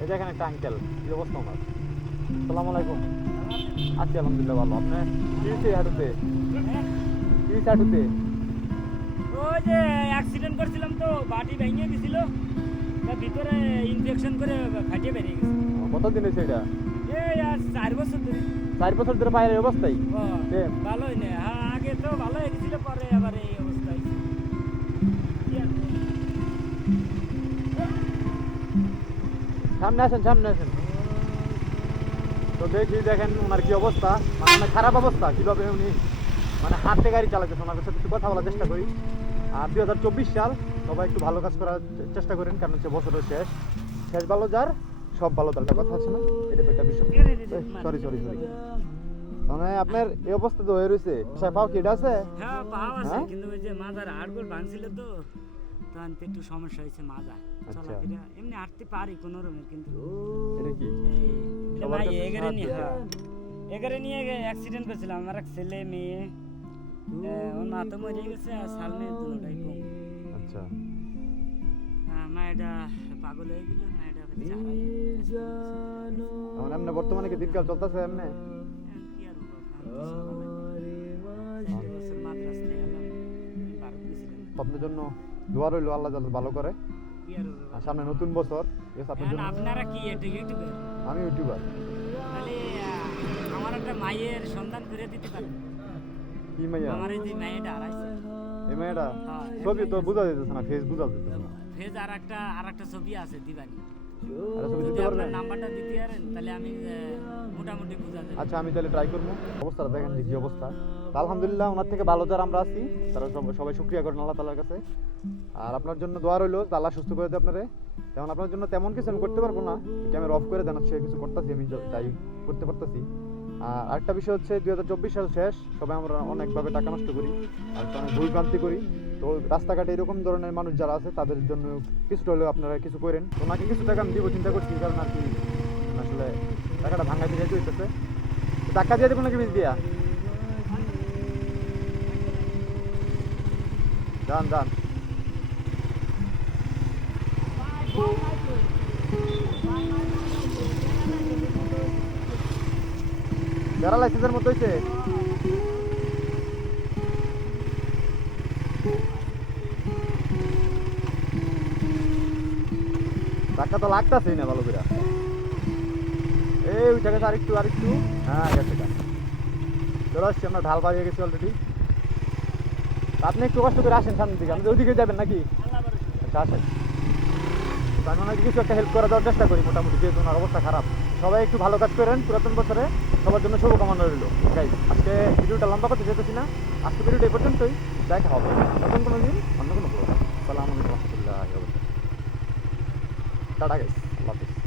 এই দেখেন একটা আঙ্কেল কি অবস্থা ওনার? সালাম আলাইকুম। আছি আলহামদুলিল্লাহ ভালো আপনি? কি হাঁটুতে? কি হাঁটুতে? ওই যে অ্যাক্সিডেন্ট করছিলাম তো বাটি ভেঙে গেছিল। তার ভিতরে ইনফেকশন করে ফাটিয়ে বেরিয়ে গেছে। কতদিন হয়েছে এটা? এই আর চার বছর ধরে। চার বছর ধরে অবস্থায় ও, ভালোই না হ্যাঁ আগে তো ভালো হয়ে গেছিল পরে আবার এই সামনে আসেন সামনে আসেন। তো দেখি দেখেন ওনার কি অবস্থা। মানে খারাপ অবস্থা কীভাবে উনি মানে হাতে গাড়ি চালাতেছে ওনার সাথে একটু কথা বলার চেষ্টা করি। আর দুই হাজার চব্বিশ সাল সবাই একটু ভালো কাজ করার চেষ্টা করেন কারণ হচ্ছে বছরের শেষ। শেষ ভালো যার সব ভালো তার কথা আছে না? এটা তো একটা বিষয়। সরি সরি সরি মানে আপনার এই অবস্থা তো হয়ে রয়েছে পাও কি আছে? হ্যাঁ পাওয়া আছে হ্যাঁ? কিন্তু ওই যে মাজার হাড়গোড় ভাঙছিল তো। তো একটু সমস্যা হয়েছে মাজা আচ্ছা। চলাফেরা এমনি হাঁটতে পারি কোনো রকমের কিন্তু এটা কি? ভাই এগারে নিয়ে হ্যাঁ এগারে নিয়ে অ্যাক্সিডেন্ট করেছিলাম আমার এক ছেলে মেয়ে ওর মা তো মরে গেছে আর সামনে দুটাই কম আচ্ছা। মায়েরা পাগল হয়ে গেল মায়েরা মানে এমনি বর্তমানে কি দিনকাল চলতেছে এমনি? আপনার জন্য? দোয়া রইল আল্লাহ যাতে ভালো করে। আর সামনে নতুন বছর ঠিক আপনার কি ইউটিউবের আমি ইউটিউবার। তাহলে আমার একটা মায়ের সন্ধান করে দিতে পারেন। কি মাইয়া? আমার এই যে মায়েটা হারাইছে এই মাইয়াটা হ্যাঁ, ছবি তো বোঝা যেতেছে না ফেস বোঝা যেতেছে না। ফেজ আর একটা আর একটা ছবি আছে দিবানি। যদি আপনার নাম্বারটা দিতে পারেন তাহলে আমি মোটামুটি বুঝা যাবে। আচ্ছা আমি তাহলে ট্রাই করব। অবস্থাটা দেখেন যে কি অবস্থা। আলহামদুলিল্লাহ ওনার থেকে ভালো যারা আমরা আছি, তারা সব- সবাই শুক্রিয়া করেন আল্লাহ তালার কাছে। আর আপনার জন্য দোয়া রইল আল্লাহ সুস্থ করে দেয় আপনারে। যেমন আপনার জন্য তেমন কিছু আমি করতে পারব না ক্যামেরা অফ করে দেন, সে কিছু করতেছি, আমি তাই করতে পারতেছি। আর আরেকটা বিষয় হচ্ছে, দুই হাজার চব্বিশ সাল শেষ, সবাই আমরা অনেকভাবে টাকা নষ্ট করি, আর অনেক ভুল ভ্রান্তি করি। তো রাস্তাঘাটে এরকম ধরনের মানুষ যারা আছে, তাদের জন্য কিছুটা হলেও আপনারা কিছু করেন। ওনাকে কিছু টাকা আমি দিব, চিন্তা করছি, কারণ আর কি, আসলে টাকাটা ভাঙাইতে যাইতে হইতেছে টাকা দিয়ে দেবো নাকি বীজ দিয়া? যান যারা লাইসেন্সের মতো হয়েছে টাকা তো লাগতাছেই না ভালো করে। এই ওই জায়গাটা আরেকটু আরেকটু। হ্যাঁ গেছে। চলে আসছি, আমরা ঢাল পাড়িয়ে গেছি অলরেডি আপনি একটু কষ্ট করে আসেন সামনের দিকে। আপনি ওইদিকে যাবেন নাকি? আচ্ছা আসেন। আমি ওনাকে কিছু একটা হেল্প করে দেওয়ার চেষ্টা করি মোটামুটি, যেহেতু ওনার অবস্থা খারাপ। সবাই একটু ভালো কাজ করেন, পুরাতন বছরে সবার জন্য শুভকামনা রইল। গাইজ আজকে ভিডিওটা লম্বা করতে যেতেছি না। আজকে ভিডিওটা এই পর্যন্তই। দেখা হবে নতুন কোনো দিন, অন্য কোনো প্রোগ্রাম সালাম আলাইকুম রহমতুল্লাহ টাটা গাইজ আল্লাহ হাফিজ।